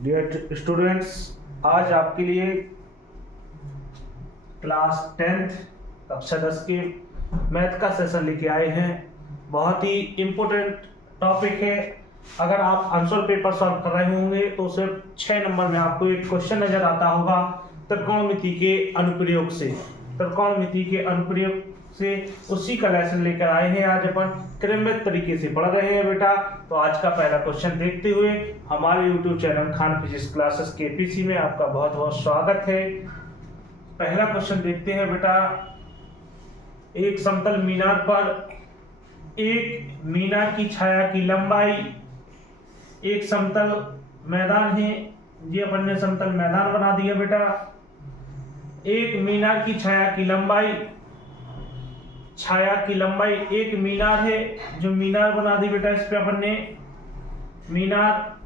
Dear students, आज आपके लिए क्लास 10th कक्षा 10 के मैथ का सेशन लेके आए हैं। बहुत ही इम्पोर्टेंट टॉपिक है। अगर आप आंसर पेपर सॉल्व कर रहे होंगे तो सिर्फ 6 नंबर में आपको एक क्वेश्चन नजर आता होगा त्रिकोणमिति के अनुप्रयोग से। त्रिकोणमिति के अनुप्रयोग से उसी का लेसन लेकर आए हैं। आज अपन क्रमबद्ध तरीके से पढ़ रहे हैं बेटा। तो आज का पहला क्वेश्चन देखते हुए हमारे YouTube channel Khan physics classes KPC में आपका बहुत बहुत स्वागत है। पहला क्वेश्चन देखते हैं बेटा। एक समतल मीनार पर एक मीनार की छाया की लंबाई, एक समतल मैदान है, ये अपन ने समतल मैदान बना दिया बेटा। एक मीनार की छाया की लंबाई एक मीनार है, जो मीनार बना दी बेटा। इस पे अपन ने मीनार,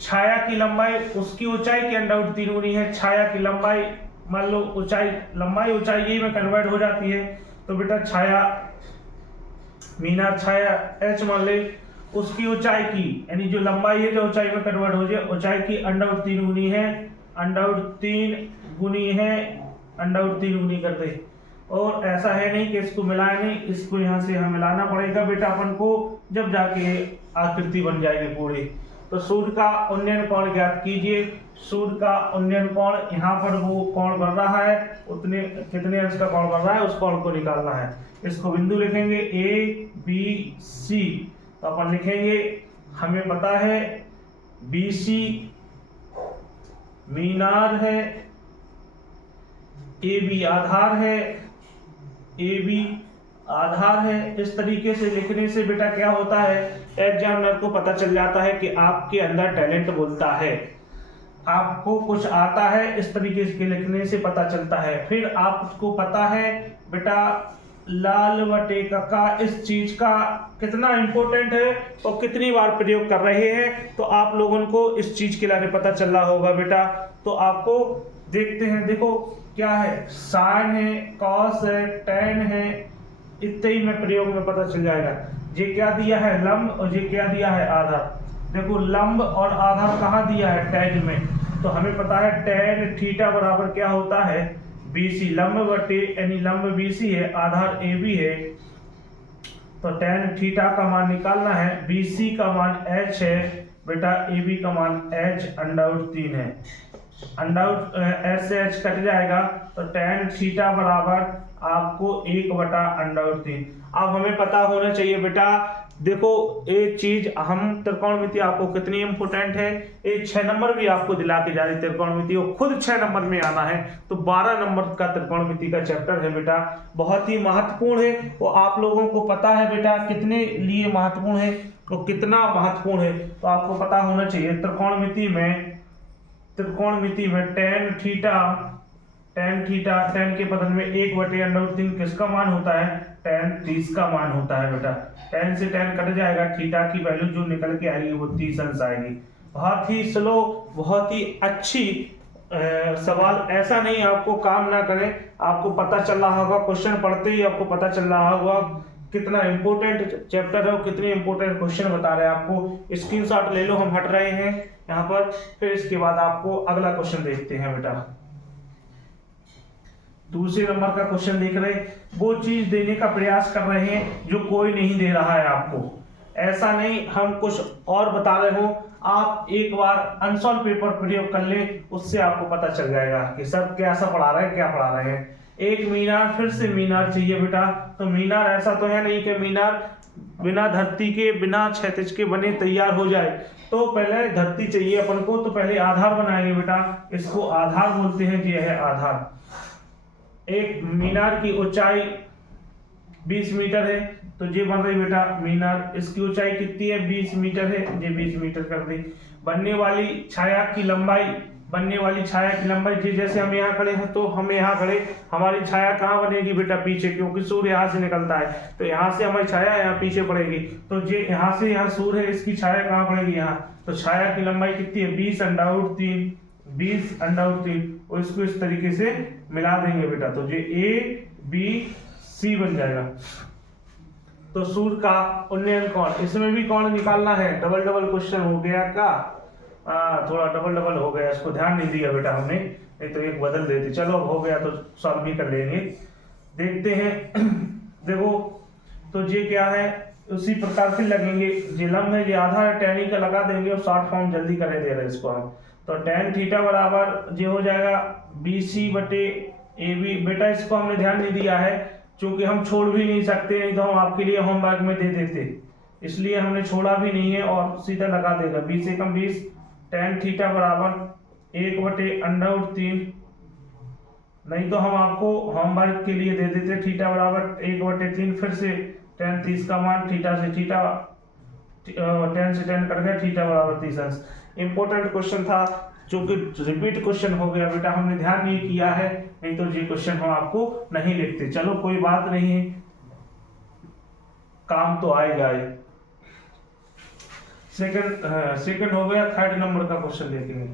छाया की लंबाई उसकी ऊंचाई के अंडर 3 गुनी है। छाया की लंबाई मान लो ऊंचाई, लंबाई ऊंचाई यही में कन्वर्ट हो जाती है। तो बेटा छाया, मीनार छाया h मान ले, उसकी ऊंचाई की यानी जो लंबाई है जो ऊंचाई में कन्वर्ट हो जाए, ऊंचाई की अंडर 3 गुनी है, अंडर 3 गुनी है, अंडर 3 गुनी कर दे। और ऐसा है नहीं कि इसको मिलाए नहीं, इसको यहाँ से यहाँ मिलाना पड़ेगा बेटा अपन को, जब जाके आकृति बन जाएगी पूरी। तो सूर्य का उन्नयन कोण ज्ञात कीजिए। सूर्य का उन्नयन कोण, यहाँ पर वो कोण बन रहा है, उतने कितने अंश का कोण बन रहा है उस कोण को निकालना है। इसको बिंदु लिखेंगे ABC। तो अपन लिखेंगे, हमें पता है BC मीनार है, AB आधार है, AB आधार है। इस तरीके से लिखने से बेटा क्या होता है, एग्जामिनर को पता चल जाता है कि आपके अंदर टैलेंट बोलता है, आपको कुछ आता है। इस तरीके से लिखने से पता चलता है। फिर आपको पता है बेटा लाल बटे का इस चीज का कितना इंपॉर्टेंट है और कितनी बार प्रयोग कर रहे हैं, तो आप लोगों को इस चीज के बारे में पता चल रहा होगा बेटा। तो आपको देखते हैं, देखो क्या है, साइन है, कॉस है, टेन है, इतने ही में प्रयोग में पता चल जाएगा। ये क्या दिया है, लंब, और ये क्या दिया है, आधार। देखो लंब और आधार कहाँ दिया है, टैन में। तो हमें पता है टेन थीटा बराबर क्या होता है, BC। लंब बटे यानी लंब BC है, आधार AB है। तो टेन थीटा का मान निकालना है, BC का मान h है बेटा, AB का मान h अंडर 3 है। अंडर h से h कट जाएगा, तो टेन थीटा बराबर आपको 1/√3। अब हमें पता होना चाहिए बेटा, देखो एक चीज, हम त्रिकोणमिति आपको कितनी इंपोर्टेंट है, ये 6 नंबर भी आपको दिला के जा रही त्रिकोणमिति, और खुद 6 नंबर में आना है। तो 12 नंबर का त्रिकोणमिति का चैप्टर है बेटा, बहुत ही महत्वपूर्ण है। वो आप लोगों को पता है बेटा कितने लिए महत्वपूर्ण है, तो कितना महत्वपूर्ण है तो आपको पता होना चाहिए। त्रिकोणमिति में टेन के बदल में 1/√3 किसका मान होता है, टेन 30 का मान होता है बेटा। टेन से टेन कट जाएगा, थीटा की वैल्यू जो निकल के आएगी वो 30 अंश आएगी। बहुत ही स्लो, बहुत ही अच्छी सवाल, ऐसा नहीं आपको काम ना करें, आपको पता चल रहा होगा, क्वेश्चन पढ़ते ही आपको पता चल रहा होगा कितना इंपॉर्टेंट चैप्टर है और कितने इंपॉर्टेंट क्वेश्चन बता रहे हैं आपको। स्क्रीनशॉट ले लो, हम हट रहे हैं यहाँ पर। फिर इसके बाद आपको अगला क्वेश्चन देखते हैं बेटा। दूसरे नंबर का क्वेश्चन देख रहे हैं, वो चीज देने का प्रयास कर रहे हैं जो कोई नहीं दे रहा है आपको। ऐसा नहीं हम कुछ और बता रहे हो, आप एक बार अनसॉल्व पेपर प्रयोग कर ले, उससे आपको पता चल जाएगा कि सब कैसा पढ़ा रहे हैं, क्या पढ़ा रहे हैं। एक मीनार, फिर से मीनार चाहिए बेटा। तो मीनार ऐसा तो है नहीं कि मीनार बिना धरती के, बिना क्षैतिज के बने तैयार हो जाए। तो पहले धरती चाहिए अपन को, तो पहले आधार बनाएंगे बेटा, इसको आधार बोलते हैं, ये है आधार। एक मीनार की ऊंचाई 20 मीटर है, तो ये बन रही बेटा मीनार। इसकी ऊंचाई कितनी है, 20 मीटर है, ये 20 मीटर कर दी। बनने वाली छाया की लंबाई, जी जैसे हम यहाँ खड़े हैं तो हम यहाँ खड़े, हमारी छाया कहाँ बनेगी बेटा, पीछे, क्योंकि सूर्य यहाँ से निकलता है, तो यहाँ से हमारी छाया यहाँ पीछे पड़ेगी। तो ये यहाँ से यहाँ सूर्य है, इसकी छाया कहाँ पड़ेगी, यहाँ। तो छाया की लंबाई कितनी है, 20√3, और इसको इस तरीके से मिला देंगे बेटा, तो ये ABC बन जाएगा। तो सूर्य का उन्नयन कोण, इसमें भी कोण निकालना है। डबल डबल क्वेश्चन हो गया का, थोड़ा डबल डबल हो गया, इसको ध्यान नहीं दिया बेटा हमने, नहीं तो एक बदल देते। चलो अब हो गया तो सॉल्व भी कर लेंगे। देखते हैं देखो तो ये क्या है, उसी प्रकार से लगेंगे। ये लंब है, ये आधा टैन का लगा देंगे और शॉर्ट फॉर्म जल्दी करे दे रहे इसको हम। तो tan थीटा बराबर ये हो जाएगा BC बटे AB। बेटा इसको हमने ध्यान नहीं दिया है क्योंकि हम छोड़ भी नहीं सकते, नहीं तो हम आपके लिए होमवर्क में दे देते, इसलिए हमने छोड़ा भी नहीं है और सीधा लगा देगा 20 एकम 20। tan थीटा बराबर 1 बटे √3, नहीं तो हम आपको होमवर्क के लिए दे देते थीटा बराबर 1 बटे 3। फिर से tan 30 का मान थीटा से थीटा, tan से tan कर गया, थीटा बराबर 30 अंश। इंपॉर्टेंट क्वेश्चन था क्योंकि रिपीट क्वेश्चन हो गया बेटा, हमने ध्यान नहीं किया है, नहीं तो ये क्वेश्चन हम आपको नहीं लिखते। चलो कोई बात नहीं है, काम तो आएगा। सेकंड हो गया। थर्ड नंबर का क्वेश्चन देखेंगे।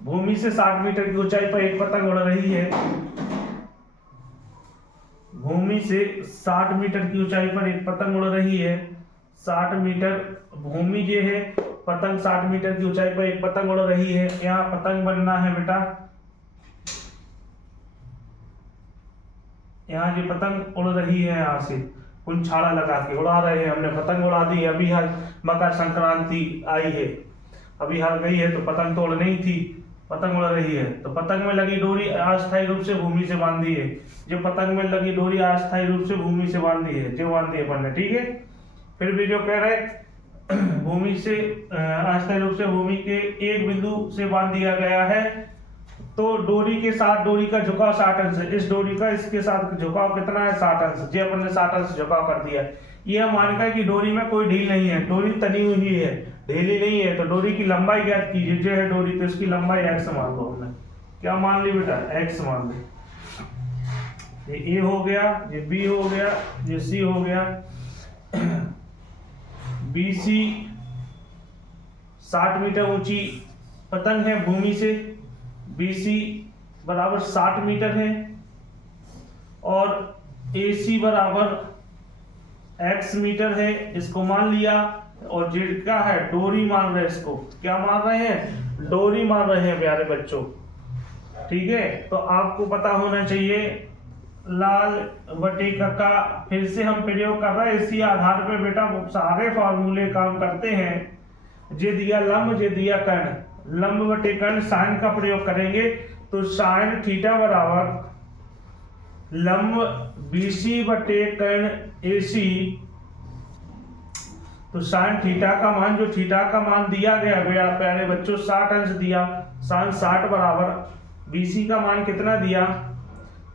भूमि से 60 मीटर की ऊंचाई पर एक पतंग उड़ रही है। भूमि से 60 मीटर की ऊंचाई पर एक पतंग उड़ रही है। 60 मीटर भूमि ये है, पतंग 60 मीटर की ऊंचाई पर एक पतंग उड़ रही है। यहाँ पतंग बनना है बेटा, यहाँ ये पतंग उड़ रही है, यहाँ से कुंछाड़ा लगा के उड़ा रहे हैं, हमने पतंग उड़ा दी। अभी हाल मकर संक्रांति आई है, अभी हाल गई है, तो पतंग तो उड़ नहीं थी, पतंग उड़ रही है। तो पतंग में लगी डोरी अस्थायी रूप से भूमि से बांधी है। जो पतंग में लगी डोरी अस्थायी रूप से भूमि से बांधी है, जो बांधी है अपन ने, ठीक है। फिर भी जो कह रहे भूमि से अस्थायी रूप से भूमि के एक बिंदु से बांध दिया गया है, तो डोरी के साथ डोरी का झुकाव 60 अंश है। इस डोरी का इसके साथ झुकाव कितना है, 60 अंश। जो अपन ने 60 अंश झुकाव कर दिया। यह मानकर है कि डोरी में कोई ढील नहीं है, डोरी तनी हुई है, ढीली नहीं है। तो डोरी की लंबाई ज्ञात कीजिए। जो है डोरी, तो इसकी लंबाई x मान लो हमने। क्या मान ली बेटा, x मान ली। ये A हो गया, ये B हो गया, ये C हो गया। BC 60 मीटर ऊंची पतंग है भूमि से, BC बराबर 60 मीटर है, और AC बराबर x मीटर है, इसको मान लिया। और जेड का है डोरी मान रहे हैं, इसको क्या मान रहे हैं, डोरी मान रहे हैं प्यारे बच्चों, ठीक है। तो आपको पता होना चाहिए लाल बटे का फिर से हम प्रयोग कर रहे हैं। इसी आधार पे बेटा सारे फॉर्मूले काम करते हैं। जे दिया लंब, जे दिया कर्ण, लंब बटे कर्ण साइन का प्रयोग करेंगे। तो साइन थीटा बराबर लंब BC बटे कर्ण AC। तो साइन थीटा का मान, जो थीटा का मान दिया गया प्यारे बच्चों 60 अंश दिया, साइन 60 बराबर BC का मान कितना दिया,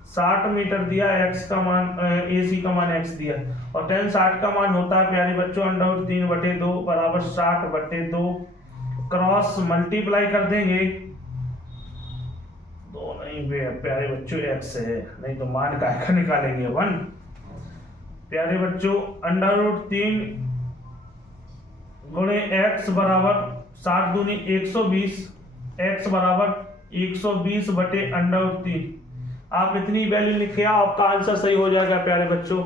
60 मीटर दिया, x का मान AC का मान x दिया, और tan 60 का मान होता है प्यारे बच्चों √3 बटे 2 बराबर 60 बटे 2। क्रॉस मल्टीप्लाई कर देंगे, दो नहीं प्यारे बच्चों x है, नहीं तो मान का निकालेंगे 1। प्यारे बच्चों √3 गुणे x बराबर 60 दूनी 120, x बराबर 120 बटे √3। आप इतनी वैल्यू लिखे, आपका आंसर सही हो जाएगा प्यारे बच्चों।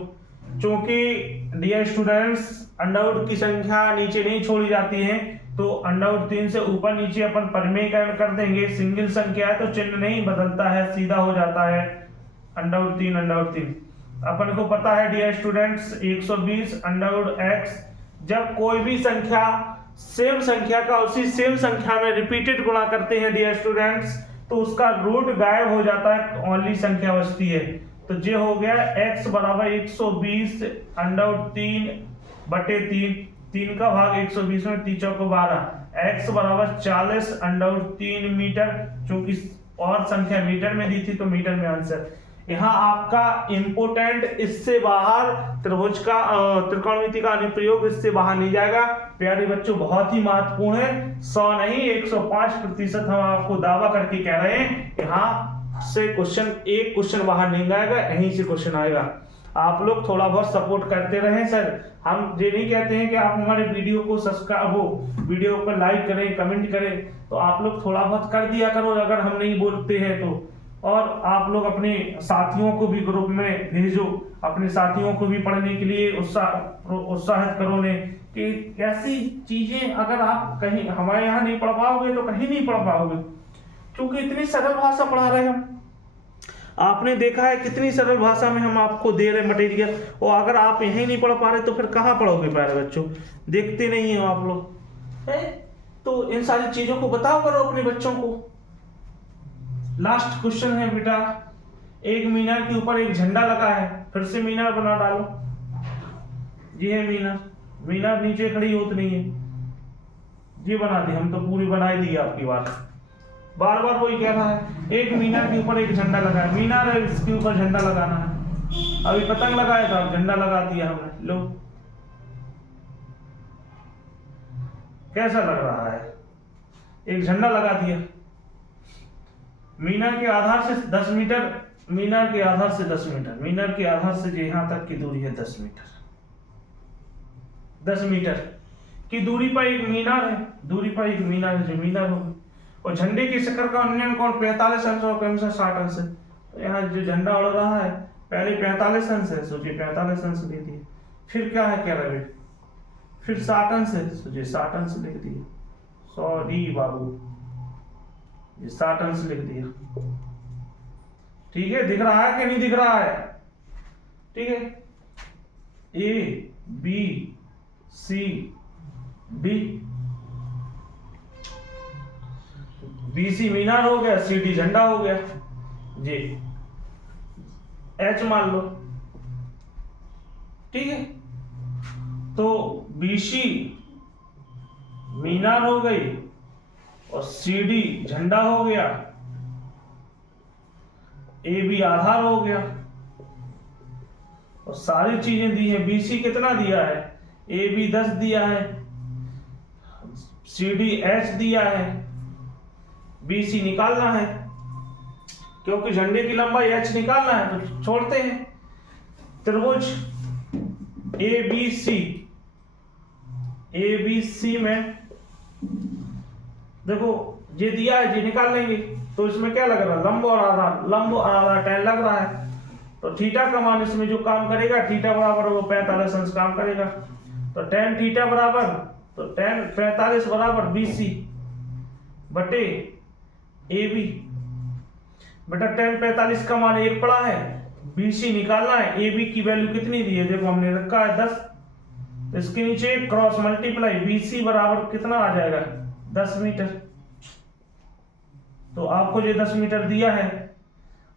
क्योंकि डियर स्टूडेंट्स √, की संख्या नीचे नहीं छोड़ी जाती है, तो √3 से ऊपर नीचे अपन परिमेयकरण कर देंगे। सिंगल संख्या है तो चिन्ह नहीं बदलता है, सीधा हो जाता है √3। अपन को पता है डियर स्टूडेंट्स 120 √x, जब कोई भी संख्या सेम संख्या का उसी सेम संख्या में रिपीटेड गुणा करते हैं डियर स्टूडेंट्स, तो उसका रूट गायब हो जाता है, ओनली संख्या बचती है। तो ये हो गया x बराबर 120 √3 बटे 3, 3 का भाग 120 में 3 चौको 12, x बराबर 40 √3 मीटर, क्योंकि और संख्या मीटर में दी थी तो मीटर में आंसर। यहाँ आपका इंपोर्टेंट इससे बाहर त्रिभुज का त्रिकोणमिति का अनुप्रयोग इससे बाहर नहीं जाएगा प्यारे बच्चों, बहुत ही महत्वपूर्ण है। 100 नहीं 105% हम आपको दावा करके कह रहे हैं, यहाँ से एक क्वेश्चन बाहर नहीं आएगा, यहीं से क्वेश्चन आएगा। आप लोग थोड़ा बहुत सपोर्ट करते रहें सर। हम ये नहीं कहते हैं कि आप हमारे वीडियो को वीडियो को लाइक करें, कमेंट करें, तो आप लोग थोड़ा बहुत कर दिया करो अगर हम नहीं बोलते हैं तो। और आप लोग अपने साथियों को भी ग्रुप में भेजो, अपने साथियों को भी पढ़ने के लिए उत्साहित करो ने कि ऐसी चीजें अगर आप कहीं हमारे यहाँ नहीं पढ़ पाओगे तो कहीं नहीं पढ़ पाओगे, क्योंकि इतनी सरल भाषा पढ़ा रहे हम। आपने देखा है कितनी सरल भाषा में हम आपको दे रहे मटेरियल, और अगर आप यहीं नहीं पढ़ पा रहे तो फिर कहाँ पढ़ोगे प्यारे बच्चों? देखते नहीं हो आप लोग है? तो इन सारी चीजों को बताओ करो अपने बच्चों को। लास्ट क्वेश्चन है बेटा, एक मीनार के ऊपर एक झंडा लगा है, फिर से मीनार बना डालो। ये है मीनार, मीनार नीचे खड़ी होती नहीं है, ये बना दी, हम तो पूरी बना ही दी आपकी बात। बार बार वही कह रहा है, एक मीनार के ऊपर एक झंडा लगा है, मीनार है इसके ऊपर झंडा लगाना है। अभी पतंग लगाया था, झंडा लगा दिया हमने, लो कैसा लग रहा है? एक झंडा लगा दिया। मीनार के आधार से 10 मीटर, मीनार के आधार से 10 मीटर, मीनार के आधार से यहां तक की दूरी है 10 मीटर। 10 मीटर की दूरी पर एक मीनार है, दूरी पर एक मीनार है, जो मीनार होगी। और झंडे की शिखर का उन्नयन कोण 45 अंश और क्रमशः 60 अंश है। तो यहाँ जो झंडा उड़ रहा है पहले 45 अंश है, सोचिए 45 अंश लिख दिए। फिर क्या है, क्या रहे, फिर 60 अंश है, सोचिए 60 अंश लिख दिए। सॉरी बाबू, ये 60 अंश लिख दिया। ठीक है, दिख रहा है कि नहीं दिख रहा है? ठीक है, A B C D, BC मीनार हो गया, सीडी झंडा हो गया, जी एच मान लो। ठीक है, तो बीसी मीनार हो गई और सीडी झंडा हो गया, ए बी आधार हो गया, और सारी चीजें दी है। बीसी कितना दिया है, ए बी 10 दिया है, सी डी एच दिया है, बीसी निकालना है क्योंकि झंडे की लंबाई एच निकालना है, तो छोड़ते हैं। त्रिभुज ए बी सी में देखो ये दिया है, ये निकाल लेंगे। तो इसमें क्या लग रहा है, लंब और आधार, लंब और आधार tan लग रहा है, तो थीटा का मान इसमें जो काम करेगा, थीटा बराबर वो 45 अंश काम करेगा। तो tan थीटा बराबर, तो tan 45 बराबर BC बटे AB। बेटा tan 45 का मान 1 पड़ा है, BC निकालना है, AB की वैल्यू कितनी दी है, देखो हमने रखा है 10, तो इसके नीचे क्रॉस मल्टीप्लाई, BC बराबर कितना आ जाएगा, 10 मीटर। तो आपको ये 10 मीटर दिया है।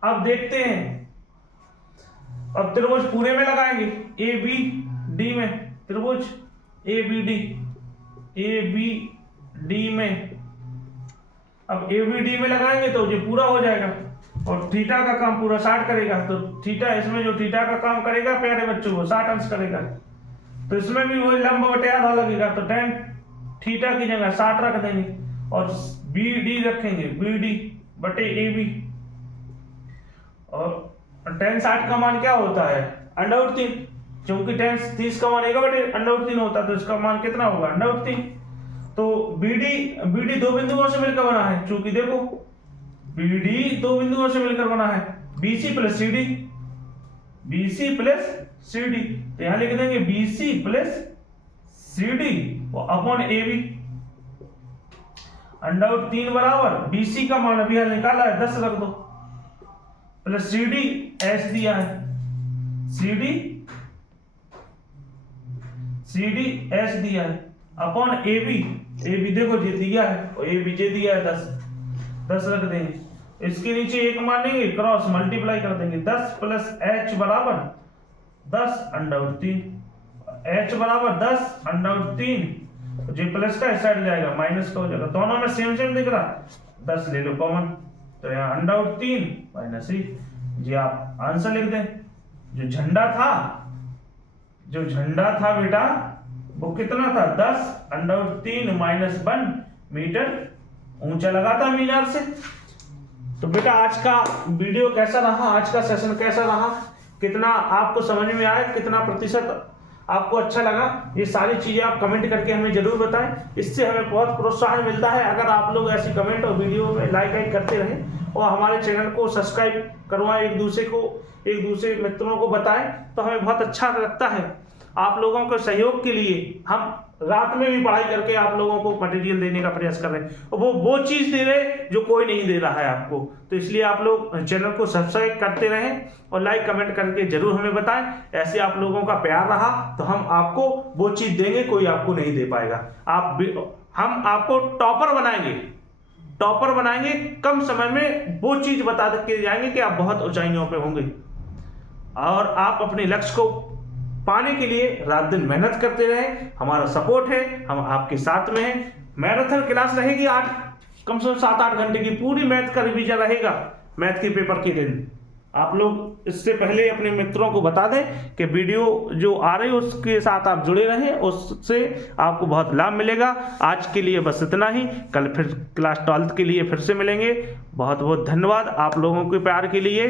अब देखते हैं, अब त्रिभुज पूरे में लगाएंगे, ए बी डी में, त्रिभुज ए बी डी में, अब ए बी डी में लगाएंगे तो ये पूरा हो जाएगा, और थीटा का काम पूरा 60 करेगा। तो थीटा, इसमें जो थीटा का काम करेगा प्यारे बच्चों को 60 अंश करेगा, तो इसमें भी वही लंब बटे आधा लगेगा। तो tan थीटा की जगह 60 रख देंगे और बी डी रखेंगे, बी डी बटे ए बी। और tan 60 का मान क्या होता है, √3, क्योंकि tan 30 का मान 1/√3 होता है, तो इसका मान कितना होगा, √3। तो BD दो बिंदुओं से मिलकर बना है, चूंकि देखो BD दो बिंदुओं से मिलकर बना है, BC प्लस CD, तो यहां लिख देंगे BC plus CD upon AB। √3 बराबर BC का मान अभी निकाला है 10 रख दो, प्लस CD H दिया है, CD H दिया है अपॉन AB देखो ये दिया है, और AB जे दिया है 10 रख देंगे। इसके नीचे एक मानेंगे, क्रॉस मल्टीप्लाई कर देंगे, 10 प्लस H बराबर 10 √3, H बराबर 10 √3, जो प्लस का इस साइड जाएगा माइनस का हो जाएगा, दोनों में सेम ले रहा, 10 ले लो कॉमन, तो यहाँ √3 माइनस ही, जी आप आंसर लिख दें। जो झंडा था बेटा वो कितना था, 10 √3 माइनस 1 मीटर ऊंचा लगा था मीनार से। तो बेटा आज का वीडियो कैसा रहा, आज का सेशन कैसा रहा, कितना आपको समझ में आया, कितना प्रतिशत आपको अच्छा लगा, ये सारी चीज़ें आप कमेंट करके हमें जरूर बताएं, इससे हमें बहुत प्रोत्साहन मिलता है। अगर आप लोग ऐसी कमेंट और वीडियो में लाइक करते रहें और हमारे चैनल को सब्सक्राइब करवाएं, एक दूसरे मित्रों को बताएं, तो हमें बहुत अच्छा लगता है। आप लोगों के सहयोग के लिए हम रात में भी पढ़ाई करके आप लोगों को मटेरियल देने का प्रयास कर रहे हैं, और वो चीज़ दे रहे हैं जो कोई नहीं दे रहा है आपको। तो इसलिए आप लोग चैनल को सब्सक्राइब करते रहें और लाइक कमेंट करके जरूर हमें बताएं। ऐसे आप लोगों का प्यार रहा तो हम आपको वो चीज़ देंगे, कोई आपको नहीं दे पाएगा। हम आपको टॉपर बनाएंगे, कम समय में वो चीज़ बता के जाएंगे कि आप बहुत ऊंचाइयों पे होंगे, और आप अपने लक्ष्य को पाने के लिए रात दिन मेहनत करते रहें। हमारा सपोर्ट है, हम आपके साथ में हैं। मैराथन क्लास रहेगी कम से कम 7-8 घंटे की, पूरी मैथ का रिवीजन रहेगा मैथ के पेपर के दिन। आप लोग इससे पहले अपने मित्रों को बता दें कि वीडियो जो आ रही है उसके साथ आप जुड़े रहें, उससे आपको बहुत लाभ मिलेगा। आज के लिए बस इतना ही, कल फिर क्लास 12th के लिए फिर से मिलेंगे। बहुत बहुत धन्यवाद आप लोगों के प्यार के लिए।